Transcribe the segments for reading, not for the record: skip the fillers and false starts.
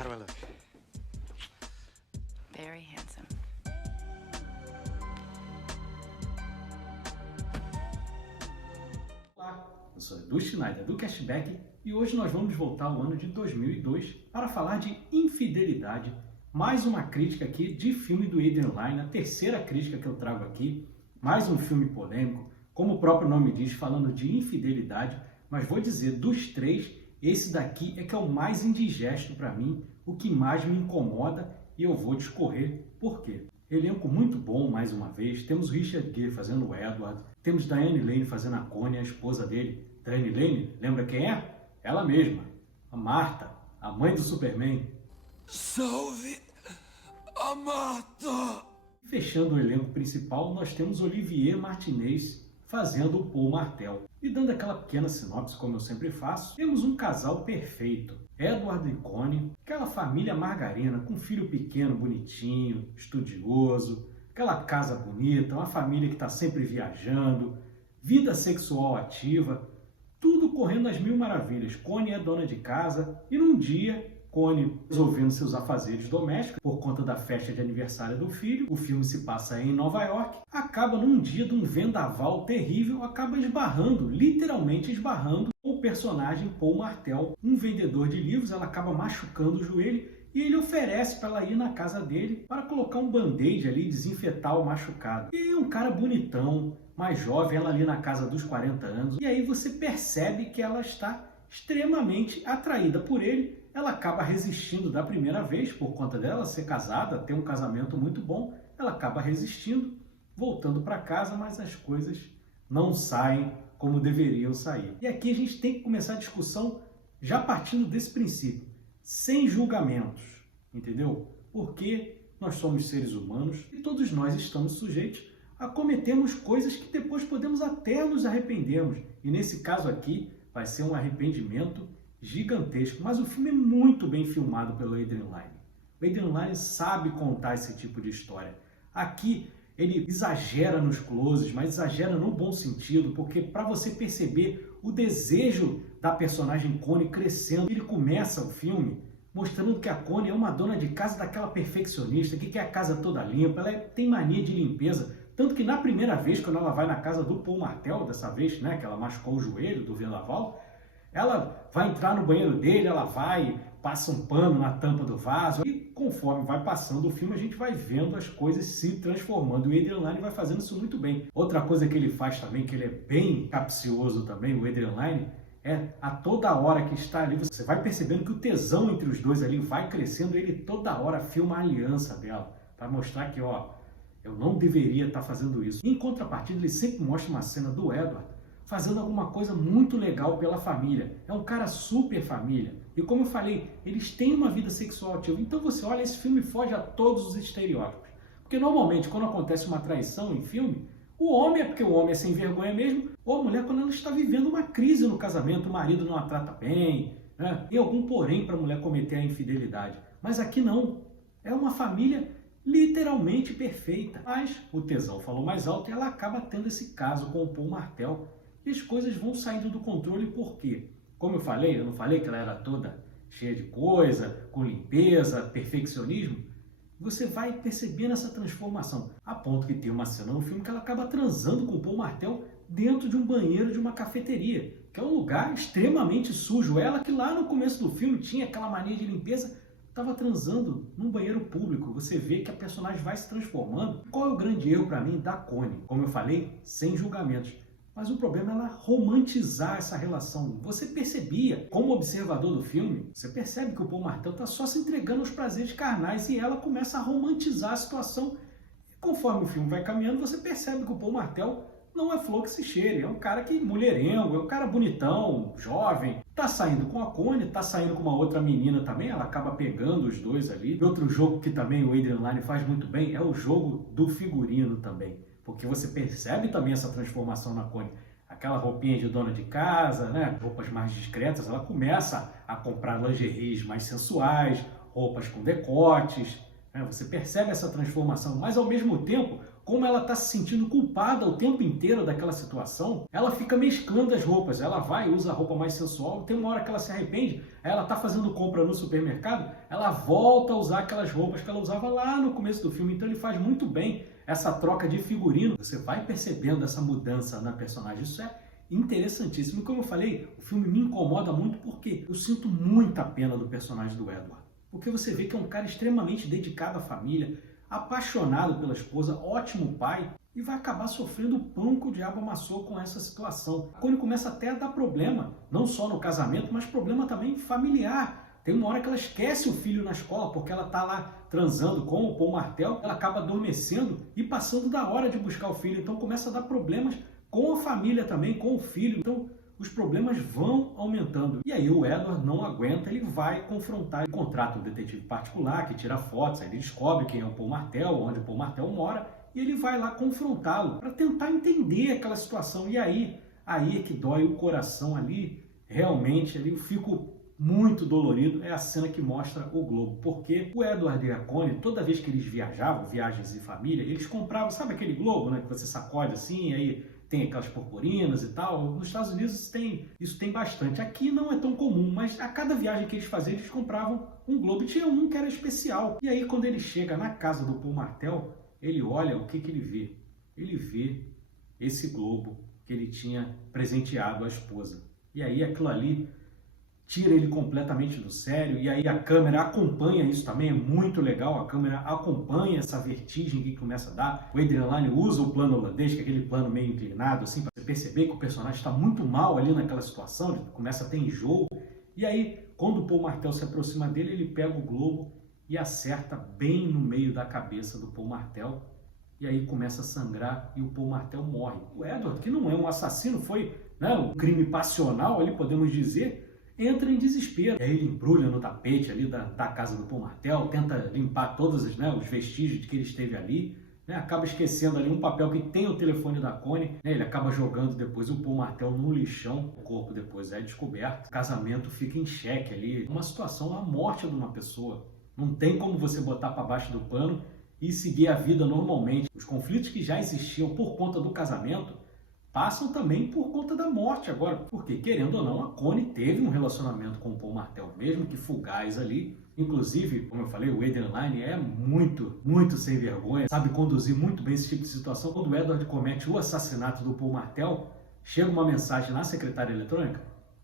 How do I look? Very handsome. Olá, eu sou Edu Schneider do Cashback e hoje nós vamos voltar ao ano de 2002 para falar de infidelidade. Mais uma crítica aqui de filme do Adrian Lyne, a terceira crítica que eu trago aqui. Mais um filme polêmico, como o próprio nome diz, falando de infidelidade. Mas vou dizer, dos três, esse daqui é que é o mais indigesto para mim, o que mais me incomoda, e eu vou discorrer por quê. Elenco muito bom, mais uma vez. Temos Richard Gere fazendo o Edward. Temos Diane Lane fazendo a Connie, a esposa dele. Diane Lane, lembra quem é? Ela mesma, a Marta, a mãe do Superman. Salve a Marta! Fechando o elenco principal, nós temos Olivier Martinez fazendo o Paul Martel. E dando aquela pequena sinopse, como eu sempre faço, temos um casal perfeito. Edward e Connie, aquela família margarina, com um filho pequeno, bonitinho, estudioso, aquela casa bonita, uma família que está sempre viajando, vida sexual ativa, tudo correndo às mil maravilhas. Connie é dona de casa e num dia, Connie resolvendo seus afazeres domésticos por conta da festa de aniversário do filho, o filme se passa em Nova York, acaba num dia de um vendaval terrível, acaba esbarrando, literalmente esbarrando, com o personagem Paul Martel, um vendedor de livros. Ela acaba machucando o joelho e ele oferece para ela ir na casa dele para colocar um band-aid ali, desinfetar o machucado. E é um cara bonitão, mais jovem, ela ali na casa dos 40 anos, e aí você percebe que ela está extremamente atraída por ele. Ela acaba resistindo da primeira vez, por conta dela ser casada, ter um casamento muito bom, ela acaba resistindo, voltando para casa, mas as coisas não saem como deveriam sair. E aqui a gente tem que começar a discussão já partindo desse princípio, sem julgamentos, entendeu? Porque nós somos seres humanos e todos nós estamos sujeitos a cometermos coisas que depois podemos até nos arrependermos. E nesse caso aqui vai ser um arrependimento gigantesco, mas o filme é muito bem filmado pelo Adrian Lyne. O Adrian Lyne sabe contar esse tipo de história. Aqui ele exagera nos closes, mas exagera no bom sentido, porque para você perceber o desejo da personagem Connie crescendo, ele começa o filme mostrando que a Connie é uma dona de casa daquela perfeccionista, que quer a casa toda limpa, ela tem mania de limpeza, tanto que na primeira vez, quando ela vai na casa do Paul Martel, dessa vez, né, que ela machucou o joelho do vendaval, ela vai entrar no banheiro dele, ela vai, passa um pano na tampa do vaso e conforme vai passando o filme a gente vai vendo as coisas se transformando. O Adrian Lyne vai fazendo isso muito bem. Outra coisa que ele faz também, que ele é bem capcioso também, o Adrian Lyne, é a toda hora que está ali, você vai percebendo que o tesão entre os dois ali vai crescendo, ele toda hora filma a aliança dela, para mostrar que, ó, eu não deveria estar fazendo isso. Em contrapartida, ele sempre mostra uma cena do Edward fazendo alguma coisa muito legal pela família. É um cara super família. E como eu falei, eles têm uma vida sexual ativa. Então você olha, esse filme foge a todos os estereótipos. Porque normalmente, quando acontece uma traição em filme, o homem é porque o homem é sem vergonha mesmo, ou a mulher quando ela está vivendo uma crise no casamento, o marido não a trata bem, né? E algum porém para a mulher cometer a infidelidade. Mas aqui não. É uma família literalmente perfeita. Mas o tesão falou mais alto e ela acaba tendo esse caso com o Paul Martel. E as coisas vão saindo do controle, por quê? Como eu falei, eu não falei que ela era toda cheia de coisa, com limpeza, perfeccionismo? Você vai percebendo essa transformação, a ponto que tem uma cena no filme que ela acaba transando com o Paul Martel dentro de um banheiro de uma cafeteria, que é um lugar extremamente sujo. Ela que lá no começo do filme tinha aquela mania de limpeza, estava transando num banheiro público. Você vê que a personagem vai se transformando. Qual é o grande erro para mim da Connie? Como eu falei, sem julgamentos. Mas o problema é ela romantizar essa relação. Você percebia, como observador do filme, você percebe que o Paul Martel está só se entregando aos prazeres carnais e ela começa a romantizar a situação. E conforme o filme vai caminhando, você percebe que o Paul Martel não é flor que se cheire. É um cara que mulherengo, é um cara bonitão, jovem. Tá saindo com a Connie, tá saindo com uma outra menina também, ela acaba pegando os dois ali. E outro jogo que também o Adrian Lyne faz muito bem é o jogo do figurino também. Porque você percebe também essa transformação na Connie. Aquela roupinha de dona de casa, né? Roupas mais discretas, ela começa a comprar lingeries mais sensuais, roupas com decotes, né? Você percebe essa transformação, mas ao mesmo tempo como ela está se sentindo culpada o tempo inteiro daquela situação, ela fica mesclando as roupas. Ela vai e usa a roupa mais sensual, tem uma hora que ela se arrepende, aí ela está fazendo compra no supermercado, ela volta a usar aquelas roupas que ela usava lá no começo do filme. Então ele faz muito bem essa troca de figurino. Você vai percebendo essa mudança na personagem. Isso é interessantíssimo. Como eu falei, o filme me incomoda muito porque eu sinto muita pena do personagem do Edward. Porque você vê que é um cara extremamente dedicado à família, apaixonado pela esposa, ótimo pai, e vai acabar sofrendo o pão que o diabo amassou com essa situação. A Connie começa até a dar problema, não só no casamento, mas problema também familiar. Tem uma hora que ela esquece o filho na escola, porque ela está lá transando com o Paul Martel, ela acaba adormecendo e passando da hora de buscar o filho. Então começa a dar problemas com a família também, com o filho. Então os problemas vão aumentando. E aí o Edward não aguenta, ele vai confrontar. Ele contrata um detetive particular que tira fotos, aí ele descobre quem é o Paul Martel, onde o Paul Martel mora, e ele vai lá confrontá-lo para tentar entender aquela situação. E aí é que dói o coração ali, realmente ali eu fico muito dolorido. É a cena que mostra o globo, porque o Edward e a Connie, toda vez que eles viajavam, viagens em família, eles compravam, sabe aquele globo, né, que você sacode assim, aí tem aquelas purpurinas e tal. Nos Estados Unidos isso tem bastante. Aqui não é tão comum, mas a cada viagem que eles faziam, eles compravam um globo. E tinha um que era especial. E aí, quando ele chega na casa do Paul Martel, ele olha, o que ele vê? Ele vê esse globo que ele tinha presenteado à esposa. E aí, aquilo ali tira ele completamente do sério, e aí a câmera acompanha isso também, é muito legal, a câmera acompanha essa vertigem que começa a dar. O Adrian Lyne usa o plano holandês, que é aquele plano meio inclinado, assim, para você perceber que o personagem está muito mal ali naquela situação, ele começa a ter enjoo, e aí, quando o Paul Martel se aproxima dele, ele pega o globo e acerta bem no meio da cabeça do Paul Martel, e aí começa a sangrar e o Paul Martel morre. O Edward, que não é um assassino, foi, né, um crime passional ali, podemos dizer, entra em desespero. E aí ele embrulha no tapete ali da casa do Paul Martel, tenta limpar todos os vestígios de que ele esteve ali, né? Acaba esquecendo ali um papel que tem o telefone da Connie, né? Ele acaba jogando depois o Paul Martel no lixão, o corpo depois é descoberto, o casamento fica em xeque ali, uma situação, a morte de uma pessoa. Não tem como você botar para baixo do pano e seguir a vida normalmente. Os conflitos que já existiam por conta do casamento passam também por conta da morte agora, porque, querendo ou não, a Connie teve um relacionamento com o Paul Martel, mesmo que fugaz ali. Inclusive, como eu falei, o Adrian Lyne é muito, muito sem vergonha, sabe conduzir muito bem esse tipo de situação. Quando o Edward comete o assassinato do Paul Martel, chega uma mensagem na secretária eletrônica,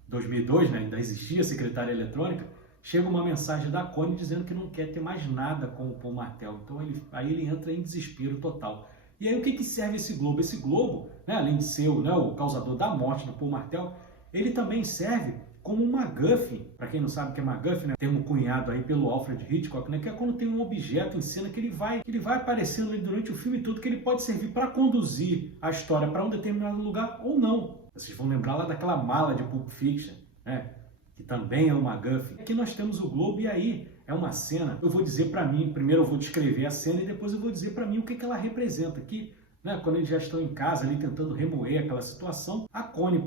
2002, né, ainda existia a secretária eletrônica, chega uma mensagem da Connie dizendo que não quer ter mais nada com o Paul Martel. Então aí ele entra em desespero total. E aí o que serve esse globo? Esse globo, né, além de ser o causador da morte do Paul Martel, ele também serve como um MacGuffin. Para quem não sabe o que é MacGuffin, né, termo cunhado aí pelo Alfred Hitchcock, né, que é quando tem um objeto em cena que ele vai aparecendo ali durante o filme todo, que ele pode servir para conduzir a história para um determinado lugar ou não. Vocês vão lembrar lá daquela mala de Pulp Fiction, né, que também é um MacGuffin. Aqui nós temos o globo e aí é uma cena, eu vou dizer para mim, primeiro eu vou descrever a cena e depois eu vou dizer para mim o que ela representa. Que, né, quando eles já estão em casa ali tentando remoer aquela situação, a Connie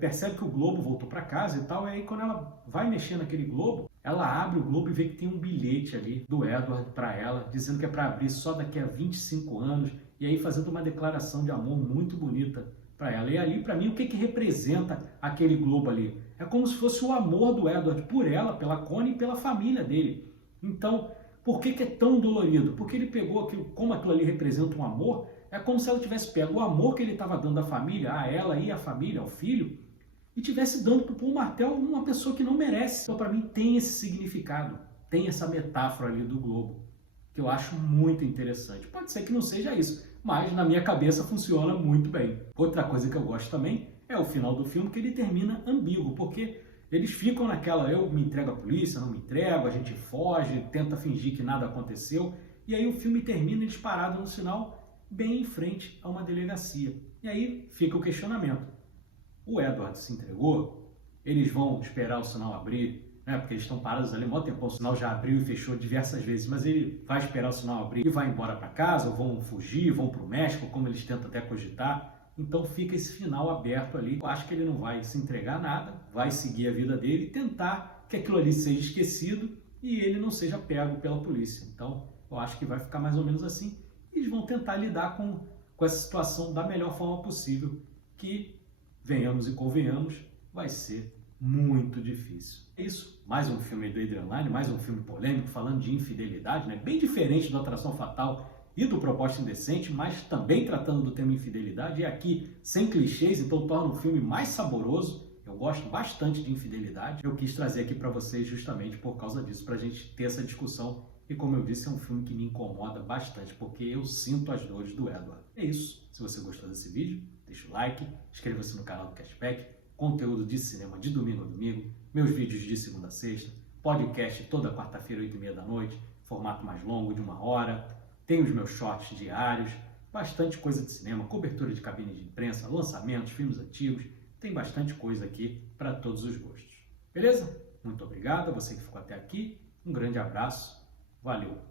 percebe que o globo voltou para casa e tal, e aí quando ela vai mexer naquele globo, ela abre o globo e vê que tem um bilhete ali do Edward para ela, dizendo que é para abrir só daqui a 25 anos, e aí fazendo uma declaração de amor muito bonita para ela. E ali, para mim, o que representa aquele globo ali? É como se fosse o amor do Edward por ela, pela Connie e pela família dele. Então, por que é tão dolorido? Porque ele pegou aquilo, como aquilo ali representa um amor, é como se ela tivesse pego o amor que ele estava dando à família, a ela e à família, ao filho, e tivesse dando para o Paul Martel uma pessoa que não merece. Então, para mim, tem esse significado, tem essa metáfora ali do globo, que eu acho muito interessante. Pode ser que não seja isso, mas na minha cabeça funciona muito bem. Outra coisa que eu gosto também é o final do filme, que ele termina ambíguo, porque eles ficam naquela, eu me entrego à polícia, não me entrego, a gente foge, tenta fingir que nada aconteceu, e aí o filme termina eles parados no sinal, bem em frente a uma delegacia. E aí fica o questionamento. O Edward se entregou? Eles vão esperar o sinal abrir? Porque eles estão parados ali há muito tempo, o sinal já abriu e fechou diversas vezes, mas ele vai esperar o sinal abrir e vai embora para casa, ou vão fugir, vão para o México, como eles tentam até cogitar. Então fica esse final aberto ali. Eu acho que ele não vai se entregar a nada, vai seguir a vida dele e tentar que aquilo ali seja esquecido e ele não seja pego pela polícia. Então eu acho que vai ficar mais ou menos assim. e eles vão tentar lidar com essa situação da melhor forma possível, que, venhamos e convenhamos, vai ser muito difícil. É isso, mais um filme do Adrian Lyne, mais um filme polêmico falando de infidelidade, né? Bem diferente do Atração Fatal e do Proposta Indecente, mas também tratando do tema infidelidade, e aqui sem clichês, então torna o filme mais saboroso. Eu gosto bastante de infidelidade, eu quis trazer aqui para vocês justamente por causa disso, para a gente ter essa discussão. E como eu disse, é um filme que me incomoda bastante, porque eu sinto as dores do Edward. É isso, se você gostou desse vídeo, deixa o like, inscreva-se no canal do Cashback, conteúdo de cinema de domingo a domingo, meus vídeos de segunda a sexta, podcast toda quarta-feira, 8h30 da noite, formato mais longo, de 1 hora, tem os meus shorts diários, bastante coisa de cinema, cobertura de cabine de imprensa, lançamentos, filmes antigos, tem bastante coisa aqui para todos os gostos. Beleza? Muito obrigado a você que ficou até aqui, um grande abraço, valeu!